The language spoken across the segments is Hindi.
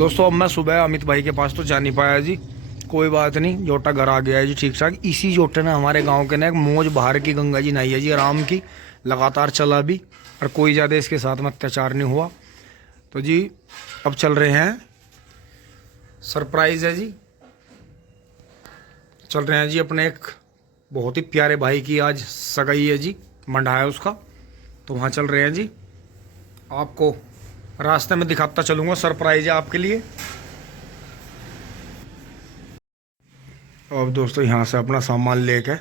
दोस्तों अब मैं सुबह अमित भाई के पास तो जा नहीं पाया जी, कोई बात नहीं, जोटा घर आ गया है जी ठीक ठाक। इसी जोटे ने हमारे गांव के ना एक मौज बाहर की गंगा जी नहाई है जी, आराम की, लगातार चला भी और कोई ज़्यादा इसके साथ में अत्याचार नहीं हुआ। तो जी अब चल रहे हैं, सरप्राइज़ है जी, चल रहे हैं जी अपने एक बहुत ही प्यारे भाई की आज सगाई है जी, मंडा है उसका, तो वहाँ चल रहे हैं जी। आपको रास्ते में दिखाता चलूँगा, सरप्राइज है आपके लिए। अब दोस्तों यहाँ से अपना सामान लेके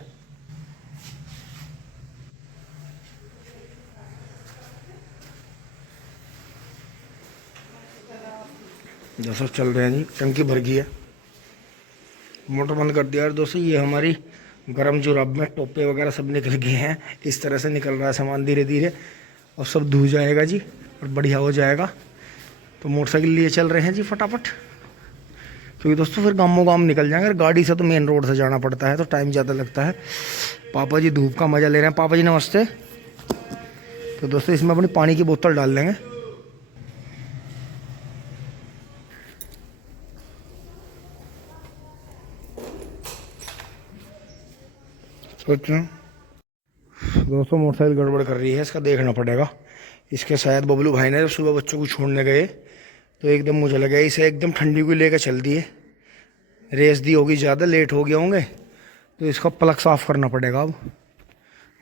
दोस्तों चल रहे हैं जी, टंकी भर गई है, मोटर बंद कर दिया। और दोस्तों ये हमारी गर्म जुराब में टोपे वगैरह सब निकल गए हैं, इस तरह से निकल रहा है सामान धीरे धीरे, और सब धो जाएगा जी और बढ़िया हो जाएगा। तो मोटरसाइकिल लिए चल रहे हैं जी फटाफट, क्योंकि दोस्तों फिर गामों गाम निकल जाएंगे। गाड़ी से तो मेन रोड से जाना पड़ता है तो टाइम ज़्यादा लगता है। पापा जी धूप का मज़ा ले रहे हैं। पापा जी नमस्ते। तो दोस्तों इसमें अपनी पानी की बोतल डाल लेंगे। दोस्तों मोटरसाइकिल गड़बड़ कर रही है, इसका देखना पड़ेगा। इसके शायद बबलू भाई ने जब सुबह बच्चों को छोड़ने गए तो एकदम मुझे लगा इसे एकदम ठंडी को लेकर चल दिए, रेस दी होगी, ज़्यादा लेट हो गए होंगे, तो इसका प्लग साफ़ करना पड़ेगा। अब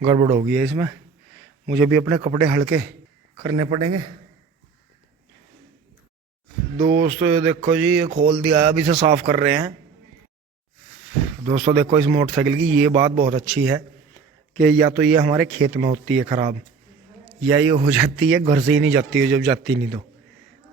गड़बड़ हो गई है इसमें, मुझे भी अपने कपड़े हल्के करने पड़ेंगे। दोस्तों ये देखो जी, ये खोल दिया है, अब इसे साफ़ कर रहे हैं। दोस्तों देखो इस मोटरसाइकिल की ये बात बहुत अच्छी है कि या तो ये हमारे खेत में होती है ख़राब, या ये हो जाती है घर से ही नहीं जाती है, जब जाती नहीं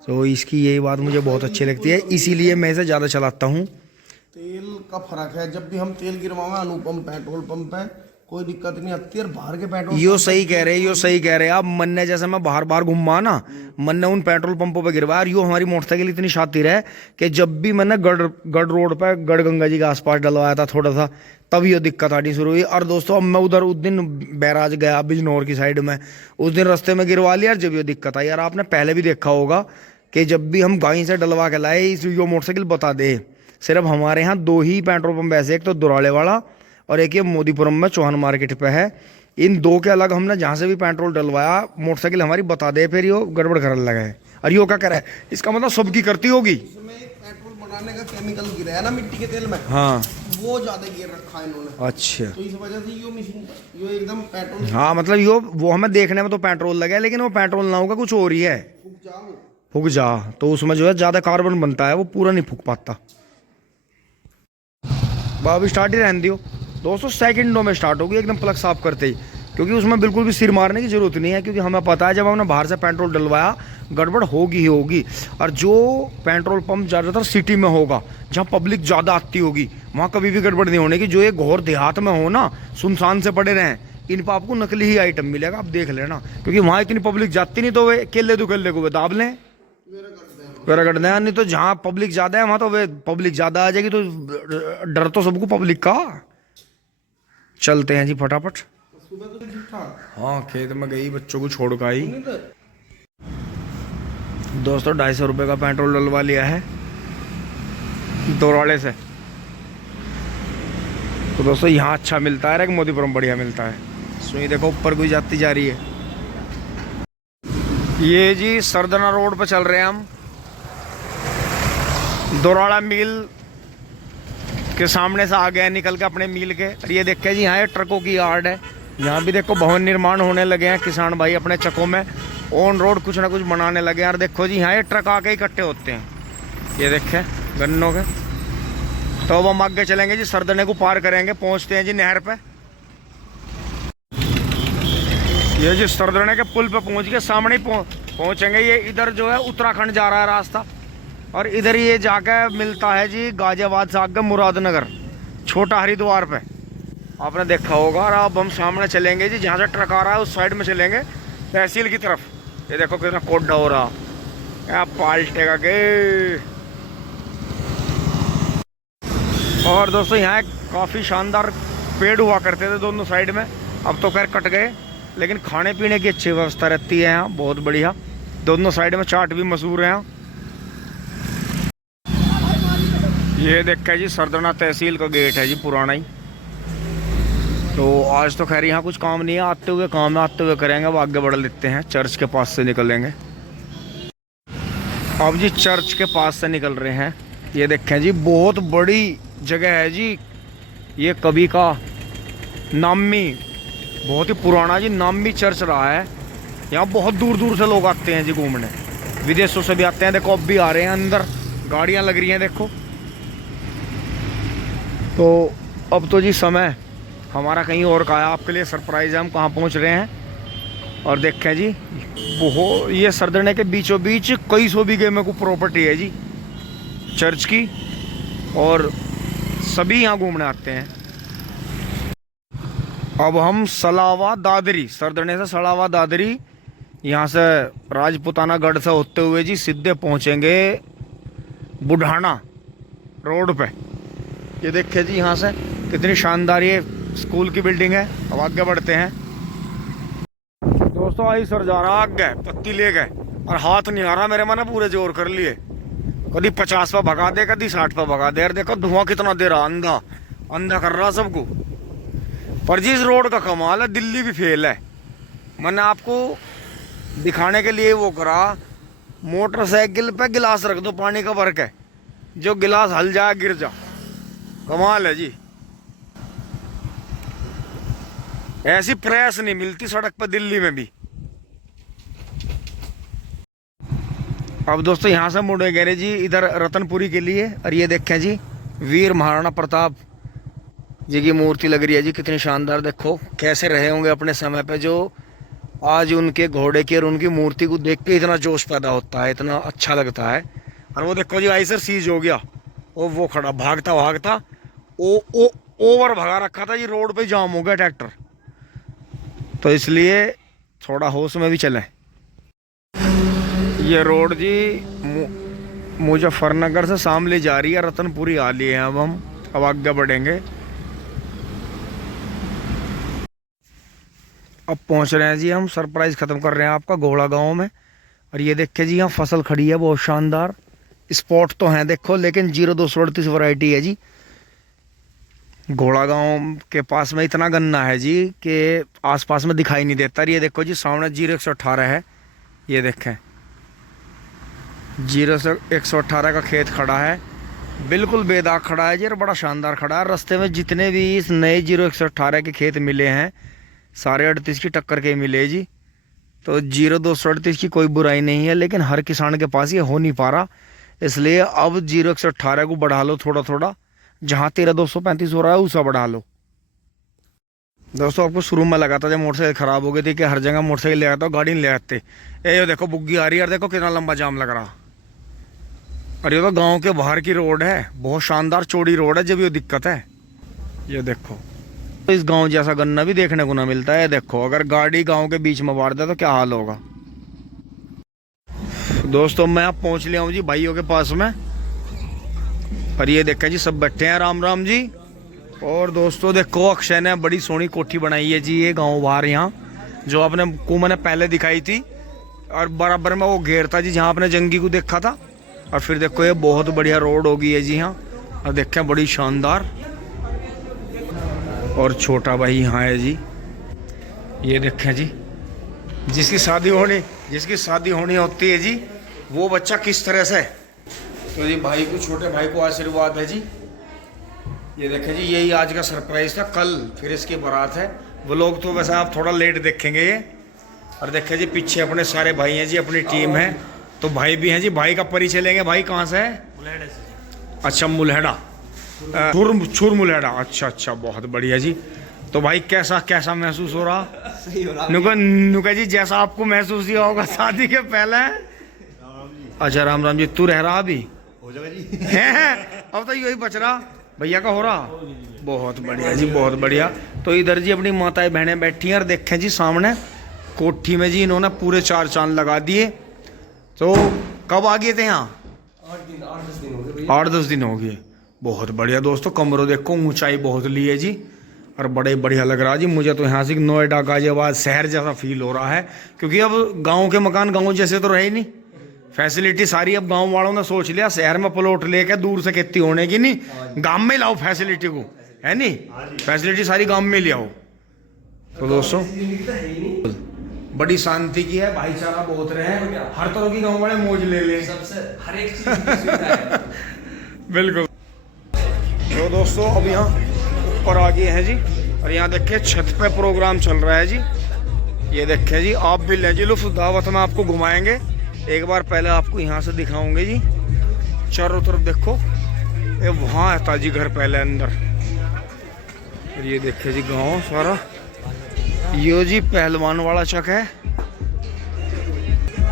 तो इसकी यही बात मुझे बहुत अच्छी लगती है, इसीलिए मैं इसे ज़्यादा चलाता हूँ। तेल का फर्क है, जब भी हम तेल गिरवाओगे अनुपम पेट्रोल पंप है, कोई दिक्कत नहीं आती है। बाहर के पेट्रोल यो सही कह रहे, यो सही कह रहे आप। मन ने जैसे मैं बाहर बाहर घूमा ना, मन ने उन पेट्रोल पंपों पे गिरवाया। और यो हमारी मोटरसाइकिल इतनी शातिर है कि जब भी मैंने गढ़ रोड पे गढ़ गंगा जी के आसपास डलवाया था थोड़ा सा, तब ये दिक्कत आनी शुरू हुई। और दोस्तों अब मैं उधर उस दिन बैराज गया बिजनौर की साइड में, उस दिन रास्ते में गिरवा लिया, जब ये दिक्कत आई। यार आपने पहले भी देखा होगा कि जब भी हम गाड़ी से डलवा के लाए, इस यो मोटरसाइकिल बता दे, सिर्फ हमारे यहाँ 2 ही पेट्रोल पंप ऐसे, एक तो दुराले वाला और एक ये मोदीपुरम में चौहान मार्केट पे है। इन 2 के अलग हमने जहाँ से भी पेट्रोल डलवाया, मोटरसाइकिल हमारी बता दे, फिर यो गड़बड़ करने लगा है। और यो क्या करे, इसका मतलब सबकी करती होगी। इसमें पेट्रोल बनाने का केमिकल गिरा है ना मिट्टी के तेल में, हाँ वो ज्यादा गिर रखा है इन्होंने। अच्छा, तो इस वजह से यो मिशन यो एकदम पेट्रोल हाँ मतलब यो वो हमें देखने में तो पेट्रोल लगा है, लेकिन वो पेट्रोल ना होगा, कुछ और ही है। फूक जा तो उसमें जो है ज़्यादा कार्बन बनता है, वो पूरा नहीं फूक पाता। अभी स्टार्ट ही रहने दियो दोस्तों, सेकंडों में स्टार्ट होगी एकदम प्लग साफ करते ही, क्योंकि उसमें बिल्कुल भी सिर मारने की जरूरत नहीं है, क्योंकि हमें पता है जब हमने बाहर से पेट्रोल डलवाया गड़बड़ होगी ही होगी। और जो पेट्रोल पंप ज़्यादातर सिटी में होगा, जहाँ पब्लिक ज़्यादा आती होगी, वहाँ कभी भी गड़बड़ नहीं होने की। जो ये घोर देहात में हो ना, सुनसान से पड़े रहें, इन पर आपको नकली ही आइटम मिलेगा, आप देख लेना, क्योंकि वहाँ इतनी पब्लिक जाती नहीं, तो वे केले दो केले को वे दाब लें, रगड़ दें। नहीं तो जहाँ पब्लिक ज़्यादा है वहाँ तो वे पब्लिक ज़्यादा आ जाएगी, तो डर तो सबको पब्लिक का। चलते हैं जी फटाफट। हाँ खेत में गई, बच्चों को छोड़ कर आई। दोस्तों 250 रुपये का पेट्रोल डलवा लिया है दोराड़े से। तो दोस्तों यहाँ अच्छा मिलता है, एक मोदीपुरम बढ़िया मिलता है। सुई देखो ऊपर कोई जाती जा रही है। ये जी सरदना रोड पर चल रहे हैं हम, दोराड़ा मिल के सामने से आ गए निकल के अपने मिल के। और ये देखे जी यहाँ ये ट्रकों की यार्ड है, यहाँ भी देखो भवन निर्माण होने लगे हैं। किसान भाई अपने चकों में ऑन रोड कुछ ना कुछ बनाने लगे हैं। और देखो जी यहाँ ये ट्रक आके इकट्ठे होते हैं, ये देखे गन्नों के। तो अब हम आगे चलेंगे जी, सरदने को पार करेंगे, पहुँचते हैं जी नहर पे। ये जी सरदने के पुल पे पहुँच के सामने पहुँचेंगे। ये इधर जो है उत्तराखंड जा रहा है रास्ता, और इधर ये जाकर मिलता है जी गाजियाबाद से आगे मुरादनगर, छोटा हरिद्वार पे, आपने देखा होगा। और अब हम सामने चलेंगे जी, जहाँ से ट्रक आ रहा है उस साइड में चलेंगे तहसील की तरफ। ये देखो कितना कोड्डा हो रहा, क्या पाल्टेगा के। और दोस्तों यहाँ काफ़ी शानदार पेड़ हुआ करते थे दोनों साइड में, अब तो खैर कट गए, लेकिन खाने पीने की अच्छी व्यवस्था रहती है यहाँ, बहुत बढ़िया। दोनों साइड में चाट भी मशहूर है यहाँ। ये देखा जी सरदना तहसील का गेट है जी, पुराना ही। तो आज तो खैर यहाँ कुछ काम नहीं है, आते हुए काम है, आते हुए करेंगे। अब आगे बढ़ लेते हैं, चर्च के पास से निकलेंगे। अब जी चर्च के पास से निकल रहे हैं। ये देखें जी बहुत बड़ी जगह है जी। ये कभी का नामी, बहुत ही पुराना जी नामी चर्च रहा है। यहाँ बहुत दूर दूर से लोग आते हैं जी घूमने, विदेशों से भी आते हैं। देखो अब भी आ रहे हैं, अंदर गाड़ियाँ लग रही हैं देखो। तो अब तो जी समय हमारा कहीं और का है, आपके लिए सरप्राइज़ है, हम कहाँ पहुँच रहे हैं। और देखें जी बहुत, ये सरदने के बीचों बीच कई सौ बीघे में को प्रॉपर्टी है जी चर्च की, और सभी यहाँ घूमने आते हैं। अब हम सलावा दादरी, सरदने से सलावा दादरी, यहाँ से राजपुताना गढ़ से होते हुए जी सीधे पहुँचेंगे बुढ़ाना रोड पे। ये देखिए जी यहाँ से कितनी शानदार ये स्कूल की बिल्डिंग है। अब आगे बढ़ते हैं दोस्तों। आई सर जा रहा आगे, पत्ती ले गए और हाथ नहीं आ रहा मेरे, मैंने पूरे जोर कर लिए। कभी 50 पे भगा दे, कभी 60 पे भगा दे। यार देखो धुआं कितना दे रहा, अंधा अंधा कर रहा सबको। पर जिस रोड का कमाल है, दिल्ली भी फेल है। मैंने आपको दिखाने के लिए वो करा, मोटरसाइकिल पे गिलास रख दो पानी का भर के, जो गिलास हल जाए गिर जा। कमाल है जी, ऐसी प्रेस नहीं मिलती सड़क पर दिल्ली में भी। अब दोस्तों यहाँ से मुड़ेंगे जी इधर रतनपुरी के लिए। और ये देखें जी वीर महाराणा प्रताप जी की मूर्ति लग रही है जी, कितनी शानदार। देखो कैसे रहे होंगे अपने समय पे, जो आज उनके घोड़े की और उनकी मूर्ति को देख के इतना जोश पैदा होता है, इतना अच्छा लगता है। और वो देखो जी आइसर सीज हो गया, वो खड़ा भागता भागता ओवर भगा रखा था जी, रोड पे जाम हो गया ट्रैक्टर। तो इसलिए थोड़ा होश में भी चलें। ये रोड जी मुजफ्फरनगर से शामली जा रही है, रतनपुरी आ लिए हैं अब हम। अब आगे बढ़ेंगे, अब पहुंच रहे हैं जी हम। सरप्राइज खत्म कर रहे हैं आपका घोड़ा गांव में। और ये देखिए जी यहाँ फसल खड़ी है बहुत शानदार। स्पॉट तो हैं देखो, लेकिन 0238 वैरायटी है जी। घोड़ा गांव के पास में इतना गन्ना है जी कि आसपास में दिखाई नहीं देता। ये देखो जी सामने 0118 है, ये देखें 0118 का खेत खड़ा है, बिल्कुल बेदाग खड़ा है जी, और बड़ा शानदार खड़ा है। रास्ते में जितने भी इस नए 0118 के खेत मिले हैं, सारे 38 की टक्कर के मिले जी। तो 0238 की कोई बुराई नहीं है, लेकिन हर किसान के पास ये हो नहीं पा रहा, इसलिए अब 0118 को बढ़ा लो थोड़ा थोड़ा। जहाँ 13235 हो रहा है उसे बढ़ा लो। दोस्तों आपको शुरू में लगा था जब मोटरसाइकिल खराब हो गई थी कि हर जगह मोटरसाइकिल ले आता, गाड़ी नहीं ले आते। ये देखो बुग्गी आ रही है, और देखो कितना लंबा जाम लग रहा। और ये तो गांव के बाहर की रोड है, बहुत शानदार चौड़ी रोड है, जब ये दिक्कत है। ये देखो तो इस गांव जैसा गन्ना भी देखने को ना मिलता है। देखो अगर गाड़ी गांव के बीच में मार दे तो क्या हाल होगा। दोस्तों मैं अब पहुंच लिया हूँ जी भाइयों के पास में। और ये देखा जी सब बैठे हैं, राम राम जी। और दोस्तों देखो अक्षय ने बड़ी सोहनी कोठी बनाई है जी, ये गांव बाहर यहाँ, जो आपने को मैंने पहले दिखाई थी। और बराबर में वो घेर था जी जहाँ आपने जंगी को देखा था। और फिर देखो ये बहुत बढ़िया रोड होगी है जी यहाँ, और देखें बड़ी शानदार। और छोटा भाई यहाँ है जी, ये देखें जी जिसकी शादी होनी होती है जी, वो बच्चा किस तरह से। तो जी भाई को, छोटे भाई को आशीर्वाद है जी। ये देखें जी यही आज का सरप्राइज था, कल फिर इसकी बारात है। वो लोग तो वैसे आप थोड़ा लेट देखेंगे ये। और देखें जी पीछे अपने सारे भाई हैं जी, अपनी टीम है। तो भाई भी हैं जी, भाई का परिचय लेंगे। भाई कहाँ से है? अच्छा मुल्हेड़ा, छुर मुल्हेड़ा। अच्छा बहुत बढ़िया जी। तो भाई कैसा महसूस हो रहा? सही हो रहा। नुका जी जैसा आपको महसूस हुआ होगा शादी के पहले। अच्छा राम राम जी, तू रह रहा अभी? हो जाएगा जी। अब तो यही बच रहा, भैया का हो रहा। बहुत बढ़िया जी, बहुत बढ़िया। तो इधर जी अपनी माताएं बहनें बैठी हैं, और देखें जी सामने कोठी में जी इन्होंने पूरे 4 चांद लगा दिए। तो कब आ गए थे यहाँ? 8-10 दिन हो गए। बहुत बढ़िया दोस्तों, कमरों देखो ऊंचाई बहुत ली है जी, और बड़े बढ़िया लग रहा जी। मुझे तो यहाँ से नोएडा गाजियाबाद शहर जैसा फील हो रहा है, क्योंकि अब गांव के मकान गांव जैसे तो रहे नहीं, फैसिलिटी सारी अब गांव वालों ने सोच लिया शहर में प्लॉट लेके दूर से खेती होने की नहीं, गांव में लाओ फैसिलिटी को, है नहीं, फैसिलिटी सारी गांव में ले आओ। तो दोस्तों बड़ी शांति की है, भाईचारा बहुत रहे हैं, हर तरह की गांव वाले मौज ले ले, सबसे हर एक चीज की सुविधा है। बिल्कुल। तो दोस्तों अब यहाँ ऊपर आ गए हैं जी, और यहाँ देखिए छत पे प्रोग्राम चल रहा है जी। ये देखें जी, आप भी ले जी लुत्फ, दावत में आपको घुमाएंगे। एक बार पहले आपको यहाँ से दिखाऊंगे जी, चारों तरफ देखो, ये वहाँ है ताजी घर पहले अंदर। और ये देखे जी गाँव सारा, यो जी पहलवान वाला चक है।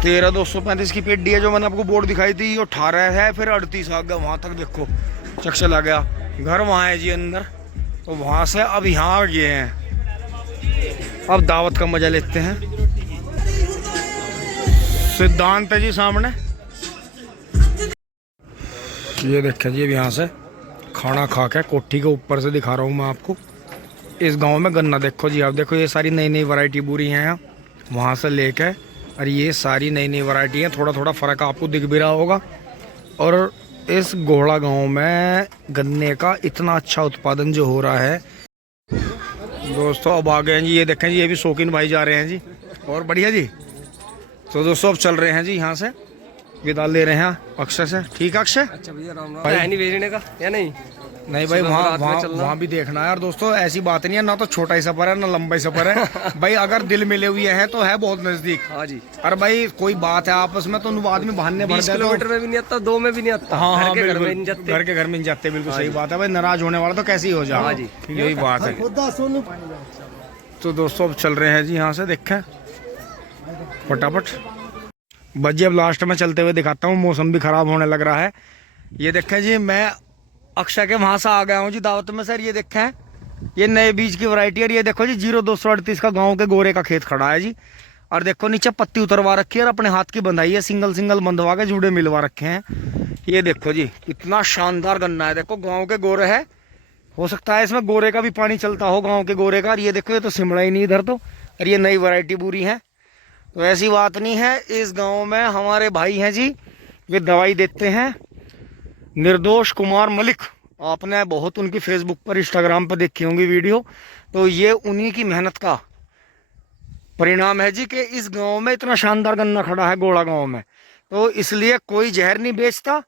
13,235 की पेटी है जो मैंने आपको बोर्ड दिखाई थी, ये 18 है, फिर 38 आ गया वहाँ तक, देखो चक चला गया। घर वहाँ है जी अंदर, तो वहाँ से अब यहाँ आ गए हैं। अब दावत का मजा लेते हैं। सिद्धांत है जी सामने, ये देखें जी, अब यहाँ से खाना खा के कोठी के ऊपर से दिखा रहा हूँ मैं आपको। इस गांव में गन्ना देखो जी, आप देखो ये सारी नई नई वैरायटी बुरी हैं यहाँ, वहाँ से लेके, और ये सारी नई नई वैरायटी हैं। थोड़ा थोड़ा फ़र्क आपको दिख भी रहा होगा। और इस घोड़ा गांव में गन्ने का इतना अच्छा उत्पादन जो हो रहा है दोस्तों। अब आ गए हैं जी, ये देखें जी, ये भी शौकीन भाई जा रहे हैं जी, और बढ़िया जी। तो दोस्तों अब चल रहे हैं जी, यहाँ से विदा ले रहे हैं अक्षय से। ठीक है अक्षय? अच्छा भैया, राम राम। है नहीं बेचने का या नहीं? नहीं भाई, वहाँ भी देखना है। और दोस्तों ऐसी बात नहीं है, ना तो छोटा ही सफर है ना लंबा ही सफर है भाई, अगर दिल मिले हुए हैं तो है बहुत नजदीक। हाँ जी। और भाई कोई बात है आपस में तो आदमी बहाने भर 20 देता, किलोमीटर में भी नहीं आता, 2 में भी नहीं आता। हाँ हाँ, घर के घर में नहीं बिल्कुल, जाते। घर के घर में नहीं जाते, बिल्कुल सही बात है भाई। नाराज होने वाला तो कैसे ही हो जाए। हाँ जी, यही बात है। तो दोस्तों अब चल रहे हैं जी यहाँ से, देखें फटाफट बजे। अब लास्ट में चलते हुए दिखाता हूँ, मौसम भी खराब होने लग रहा है। ये देखें जी, मैं अक्षय के वहाँ से आ गया हूँ जी दावत में सर। ये देखें, ये नए बीज की वैरायटी है। ये देखो जी 0238 का गांव के गोरे का खेत खड़ा है जी। और देखो नीचे पत्ती उतरवा रखी है और अपने हाथ की बंधाई है, सिंगल सिंगल बंधवा के जुड़े मिलवा रखे हैं। ये देखो जी कितना शानदार गन्ना है, देखो गाँव के गोरे है। हो सकता है इसमें गोरे का भी पानी चलता हो, गाँव के गोरे का। और ये देखो, ये तो सिमड़ा ही नहीं इधर तो। और ये नई वैरायटी बुरी है, तो ऐसी बात नहीं है। इस गाँव में हमारे भाई हैं जी, वे दवाई देते हैं, निर्दोष कुमार मलिक। आपने बहुत उनकी फेसबुक पर, इंस्टाग्राम पर देखी होंगी वीडियो। तो ये उन्हीं की मेहनत का परिणाम है जी कि इस गांव में इतना शानदार गन्ना खड़ा है, गोड़ा गांव में। तो इसलिए कोई जहर नहीं बेचता,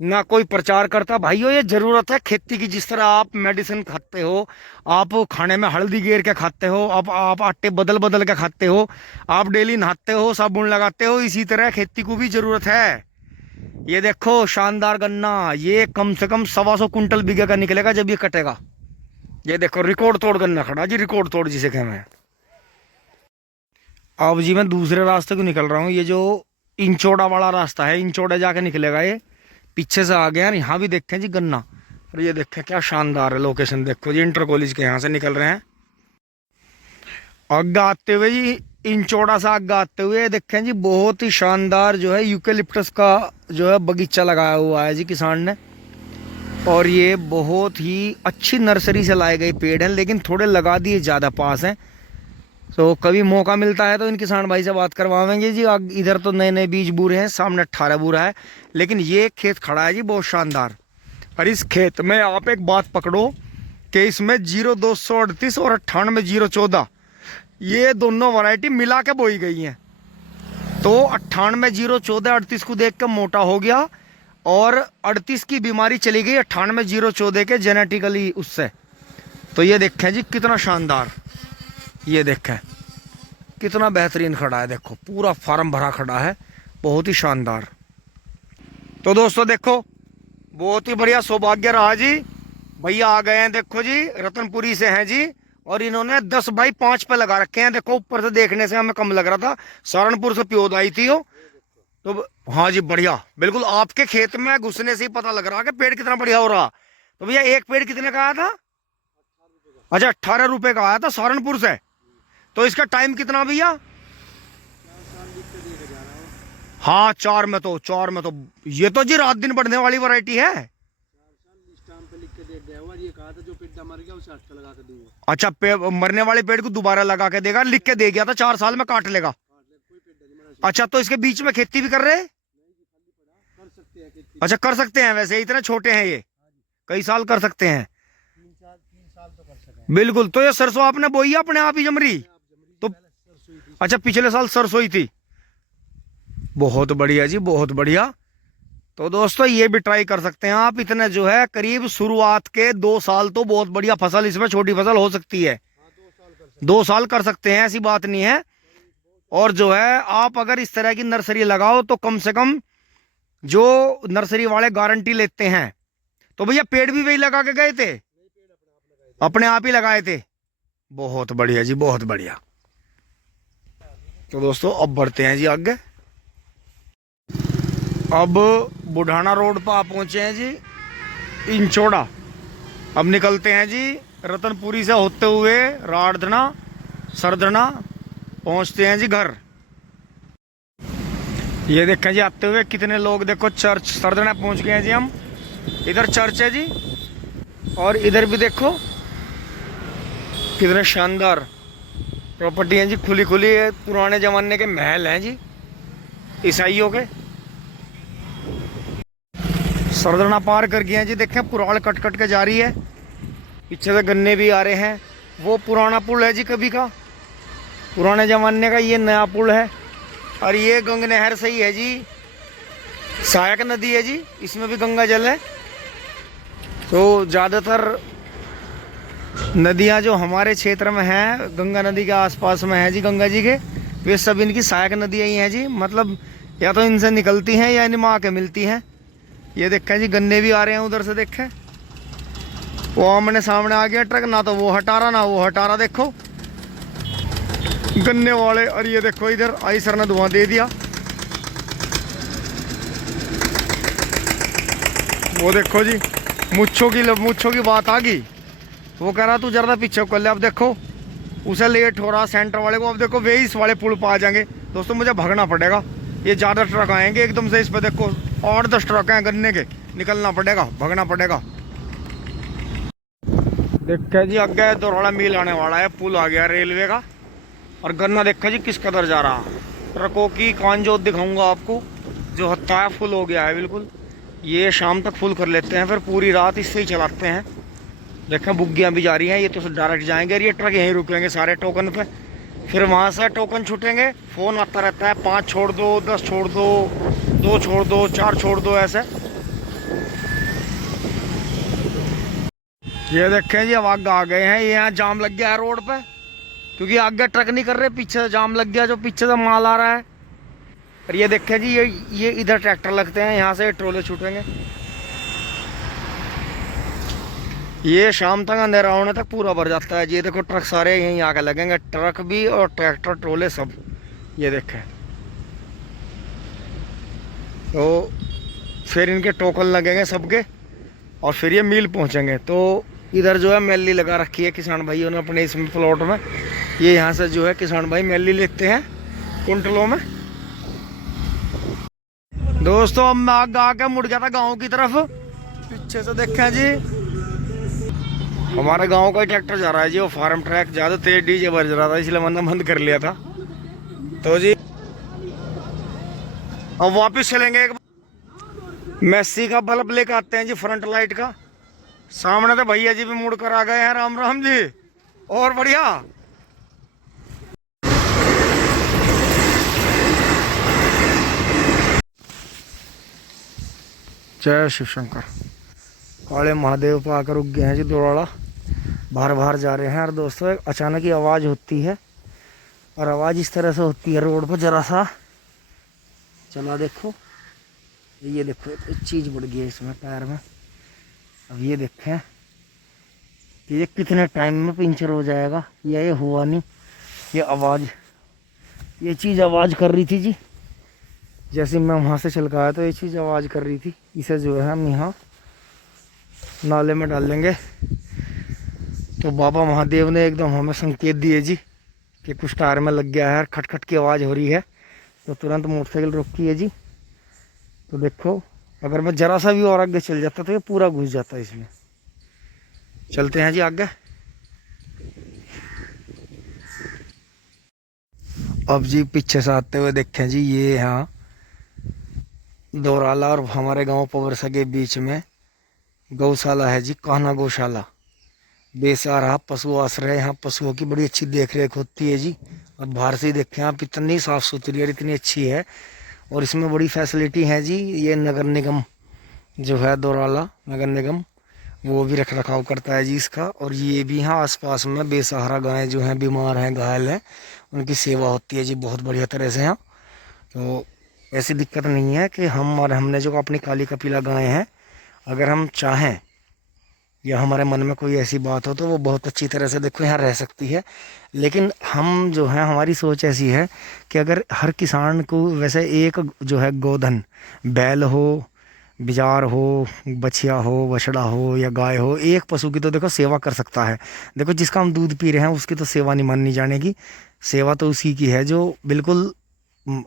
ना कोई प्रचार करता। भाइयों ये जरूरत है खेती की। जिस तरह आप मेडिसिन खाते हो, आप खाने में हल्दी गेर के खाते हो, आप आटे बदल बदल के खाते हो, आप डेली नहाते हो, साबुन लगाते हो, इसी तरह खेती को भी जरूरत है। ये देखो शानदार गन्ना, ये कम से कम 125 कुंटल बीघे का निकलेगा जब ये कटेगा। ये देखो रिकॉर्ड तोड़ गन्ना खड़ा जी, रिकॉर्ड तोड़ जिसे कहें मैं। अब जी मैं दूसरे रास्ते को निकल रहा हूँ, ये जो इंचोड़ा वाला रास्ता है, इंचोड़ा जाके निकलेगा। ये पीछे से आ गया। यहाँ भी देखें जी गन्ना, और ये देखें क्या शानदार है लोकेशन। देखो जी इंटर कॉलेज के यहाँ से निकल रहे हैं। आगे आते हुए जी, इंचोड़ा से आगे आते हुए देखें जी, बहुत ही शानदार जो है यूकेलिप्टस का जो है बगीचा लगाया हुआ है जी किसान ने। और ये बहुत ही अच्छी नर्सरी से लाए गए पेड़ हैं, लेकिन थोड़े लगा दिए ज़्यादा पास हैं। तो कभी मौका मिलता है तो इन किसान भाई से बात करवाएंगे जी। इधर तो नए नए बीज बूरे हैं, सामने 18 बूरा है, लेकिन ये खेत खड़ा है जी बहुत शानदार। और इस खेत में आप एक बात पकड़ो कि इसमें 0238 और 98-014 ये दोनों वैरायटी मिला के बोई गई हैं। तो 98-014 38 को देख कर मोटा हो गया, और 38 की बीमारी चली गई 98-014 के जेनेटिकली उससे। तो ये देखें जी कितना शानदार, ये देखें कितना बेहतरीन खड़ा है। देखो पूरा फार्म भरा खड़ा है, बहुत ही शानदार। तो दोस्तों देखो बहुत ही बढ़िया सौभाग्य रहा जी, भैया आ गए हैं। देखो जी रतनपुरी से हैं जी, और इन्होंने 10x5 पे लगा रखे हैं। देखो ऊपर से देखने से हमें कम लग रहा था, सहारनपुर से प्योद आई थी वो। तो हाँ जी बढ़िया, बिल्कुल आपके खेत में घुसने से ही पता लग रहा है कि पेड़ कितना बढ़िया हो रहा। तो भैया एक पेड़ कितने का आया था? अच्छा 18 रुपए का आया था सहारनपुर से। तो इसका टाइम कितना भैया? हाँ 4 में तो ये तो जी रात दिन बढ़ने वाली वैरायटी है। अच्छा मरने वाले पेड़ को दोबारा लगा के देगा, लिख के दे गया था 4 साल में काट लेगा। अच्छा तो इसके बीच में खेती भी कर रहे हैं? अच्छा कर सकते हैं, वैसे इतने छोटे हैं ये, कई साल कर सकते हैं। 3 साल तो कर सके। बिल्कुल। तो ये सरसों आपने बोई है अपने आप ही जम रही? तो अच्छा पिछले साल सरसों ही थी। बहुत बढ़िया जी, बहुत बढ़िया। तो दोस्तों ये भी ट्राई कर सकते हैं आप। इतने जो है करीब शुरुआत के 2 साल तो बहुत बढ़िया फसल इसमें, छोटी फसल हो सकती है। 2 साल कर सकते हैं, ऐसी बात नहीं है। और जो है आप अगर इस तरह की नर्सरी लगाओ तो कम से कम जो नर्सरी वाले गारंटी लेते हैं। तो भैया पेड़ भी वही लगा के गए थे? अपने आप ही लगाए थे। बहुत बढ़िया जी, बहुत बढ़िया। तो दोस्तों अब बढ़ते हैं जी आगे। अब बुढ़ाना रोड पर आप पहुंचे हैं जी इंचोड़ा। अब निकलते हैं जी रतनपुरी से होते हुए राड़धना सरधना, पहुंचते हैं जी घर। ये देखें जी आते हुए कितने लोग, देखो चर्च सरधना पहुंच गए हैं जी हम। इधर चर्च है जी, और इधर भी देखो कितने शानदार प्रॉपर्टी है जी, खुली खुली है। पुराने जमाने के महल हैं जी ईसाइयों के। सरधना पार कर गए हैं जी, देखें पुराल कट कट के जा रही है, पीछे से गन्ने भी आ रहे हैं। वो पुराना पुल है जी कभी का, पुराने जमाने का। ये नया पुल है। और ये गंग नहर सही है जी, सहायक नदी है जी, इसमें भी गंगा जल है। तो ज़्यादातर नदियां जो हमारे क्षेत्र में हैं, गंगा नदी के आसपास में है जी, गंगा जी के, वे सब इनकी सहायक नदियां ही हैं जी। मतलब या तो इनसे निकलती हैं या इनमें आके मिलती हैं। ये देखें जी गन्ने भी आ रहे हैं उधर से, देखें वो आमने सामने आ गया ट्रक, ना तो वो हटा रहा ना वो हटा रहा। देखो गन्ने वाले। और ये देखो इधर आई सर ने धुआं दे दिया। वो देखो जी मुच्छों की बात आ गई। वो कह रहा तू जरा पीछे कर ले। अब देखो उसे लेट हो रहा सेंटर वाले को। अब देखो वे इस वाले पुल पर आ जाएंगे। दोस्तों मुझे भागना पड़ेगा, ये ज़्यादा ट्रक आएंगे एकदम से। इस पर देखो 8-10 ट्रक हैं गन्ने के, निकलना पड़ेगा, भागना पड़ेगा। देखा जी आगे दोराड़ा मिल आने वाला है, पुल आ गया रेलवे का। और गन्ना देखा जी किस कदर जा रहा। ट्रकों की कांजोत दिखाऊंगा आपको, जो हत्ता है फुल हो गया है बिल्कुल। ये शाम तक फुल कर लेते हैं, फिर पूरी रात इससे ही चलाते हैं। देखें बुग्गियाँ भी जा रही हैं, ये तो डायरेक्ट जाएंगे। और ये ट्रक यहीं रुकेंगे सारे टोकन पे, फिर वहाँ से टोकन छूटेंगे। फ़ोन आता रहता है 5 छोड़ दो, 10 छोड़ दो, 2 छोड़ दो, 4 छोड़ दो, ऐसे। ये देखें जी अब आगे आ गए हैं। ये यहाँ जाम लग गया है रोड पे, क्योंकि आगे ट्रक नहीं कर रहे, पीछे से जाम लग गया, जो पीछे से माल आ रहा है। और ये देखें जी ये इधर ट्रैक्टर लगते हैं, यहाँ से ट्रोले छूटेंगे। ये शाम तक अंधेरा होने तक पूरा भर जाता है। ये देखो ट्रक सारे यहीं आके लगेंगे, ट्रक भी और ट्रैक्टर ट्रोले सब। ये देखें तो फिर इनके टोकन लगेंगे सबके, और फिर ये मिल पहुंचेंगे। तो इधर जो है मैली लगा रखी है किसान भाइयों ने अपने इसमें प्लॉट में। ये यहाँ से जो है किसान भाई मैली लेते हैं कुंटलों में। दोस्तों अब मैं आगे आके मुड़ गया था गाँव की तरफ। पीछे से देखें जी हमारे गांव का ट्रैक्टर जा रहा है जी, वो फार्म ट्रैक। ज़्यादा तेज डीजे बज रहा था, इसलिए मैंने बंद कर लिया था। तो जी अब वापस चलेंगे। एक मैसी का बल्ब लेकर आते हैं जी, फ्रंट लाइट का। सामने तो भैया जी भी मुड़ कर आ गए हैं। राम राम जी। और बढ़िया। जय शिव शंकर। काले महादेव पर आकर रुक गए हैं जी दोराड़ा, बाहर बाहर जा रहे हैं। और दोस्तों एक अचानक ही आवाज़ होती है, और आवाज़ इस तरह से होती है रोड पर। जरा सा चला देखो, ये देखो एक चीज़ बढ़ गई है इसमें टायर में। अब ये देखें कि ये कितने टाइम में पंचर हो जाएगा, या ये हुआ नहीं। ये आवाज़, ये चीज़ आवाज़ कर रही थी जी, जैसे मैं वहाँ से चल गया तो ये चीज़ आवाज़ कर रही थी। इसे जो है हम यहाँ नाले में डाल लेंगे। तो बाबा महादेव ने एकदम हमें संकेत दिए जी कि कुछ टायर में लग गया है, खटखट की आवाज़ हो रही है। तो तुरंत मोटरसाइकिल रोकी है जी। तो देखो अगर मैं ज़रा सा भी और आगे चल जाता तो ये पूरा घुस जाता है इसमें। चलते हैं जी आगे। अब जी पीछे से आते हुए देखें जी, ये यहाँ दोराला और हमारे गांव पवरसा के बीच में गौशाला है जी, कान्हा गौशाला। बेसहारा पशु आश्रय। यहाँ पशुओं की बड़ी अच्छी देख रेख होती है जी। और बाहर से ही देखें आप, इतनी साफ सुथरी और इतनी अच्छी है। और इसमें बड़ी फैसिलिटी है जी। ये नगर निगम जो है, दोराला नगर निगम, वो भी रख रखाव करता है जी इसका। और ये भी यहाँ आसपास में बेसहारा गायें जो हैं, बीमार हैं, घायल हैं, उनकी सेवा होती है जी बहुत बढ़िया तरह से यहाँ। तो ऐसी दिक्कत नहीं है कि हमने जो अपनी काली कपिला गायें हैं, अगर हम चाहें या हमारे मन में कोई ऐसी बात हो तो वो बहुत अच्छी तरह से देखो यहाँ रह सकती है। लेकिन हम जो है, हमारी सोच ऐसी है कि अगर हर किसान को वैसे एक जो है गोधन, बैल हो, बिजार हो, बछिया हो, बछड़ा हो या गाय हो, एक पशु की तो देखो सेवा कर सकता है। देखो जिसका हम दूध पी रहे हैं उसकी तो सेवा नहीं मानी जाने की। सेवा तो उसी की है जो बिल्कुल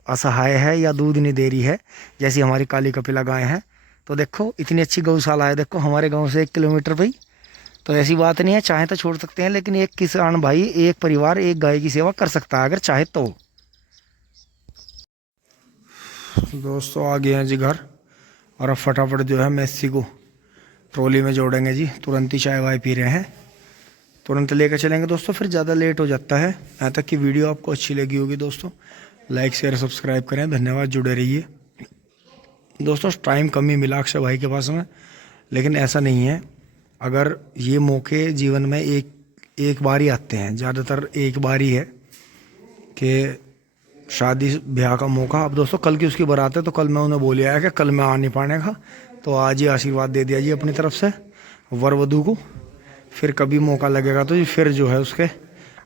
असहाय है या दूध नहीं दे रही है, जैसी हमारी काली कपिला गाय है। तो देखो इतनी अच्छी गौशाला है, देखो हमारे गांव से 1 किलोमीटर भाई। तो ऐसी बात नहीं है, चाहे तो छोड़ सकते हैं, लेकिन एक किसान भाई, एक परिवार एक गाय की सेवा कर सकता है अगर चाहे तो। दोस्तों आ गए हैं जी घर, और अब फटाफट जो है मेस्सी को ट्रॉली में जोड़ेंगे जी। तुरंत ही चाय वाय पी रहे हैं, तुरंत लेकर चलेंगे दोस्तों, फिर ज़्यादा लेट हो जाता है। यहाँ तक कि वीडियो आपको अच्छी लगी होगी दोस्तों, लाइक शेयर सब्सक्राइब करें। धन्यवाद, जुड़े रहिए दोस्तों। टाइम कम ही मिला अक्षय भाई के पास में, लेकिन ऐसा नहीं है। अगर ये मौके जीवन में एक बार ही आते हैं, ज़्यादातर एक बार ही है कि शादी ब्याह का मौका। अब दोस्तों कल की उसकी बारात है, तो कल मैं उन्हें बोल आया कि कल मैं आ नहीं पाने का, तो आज ही आशीर्वाद दे दिया जी अपनी तरफ से वर वधू को। फिर कभी मौका लगेगा तो जी फिर जो है उसके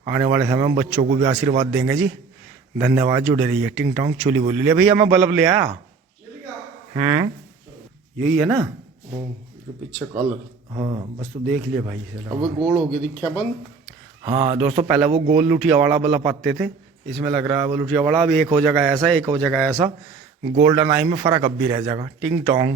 आने वाले समय में बच्चों को भी आशीर्वाद देंगे जी। धन्यवाद, जुड़े रहिए। टिंग टोंग चोली बोली ले भैया, मैं बल्ब ले आया। यही है ना जो पीछे कलर। हाँ बस, तो देख लिया भाई। अब वो गोल हो गया, दिखा बंद। हाँ दोस्तों, पहले वो गोल लुटिया वाला बल्ब आते थे, इसमें लग रहा है वो लुटिया वाला। अब एक हो जाएगा ऐसा, एक हो जाएगा ऐसा। गोल्डन आई में फ़र्क अब भी रह जाएगा। टिंग टोंग।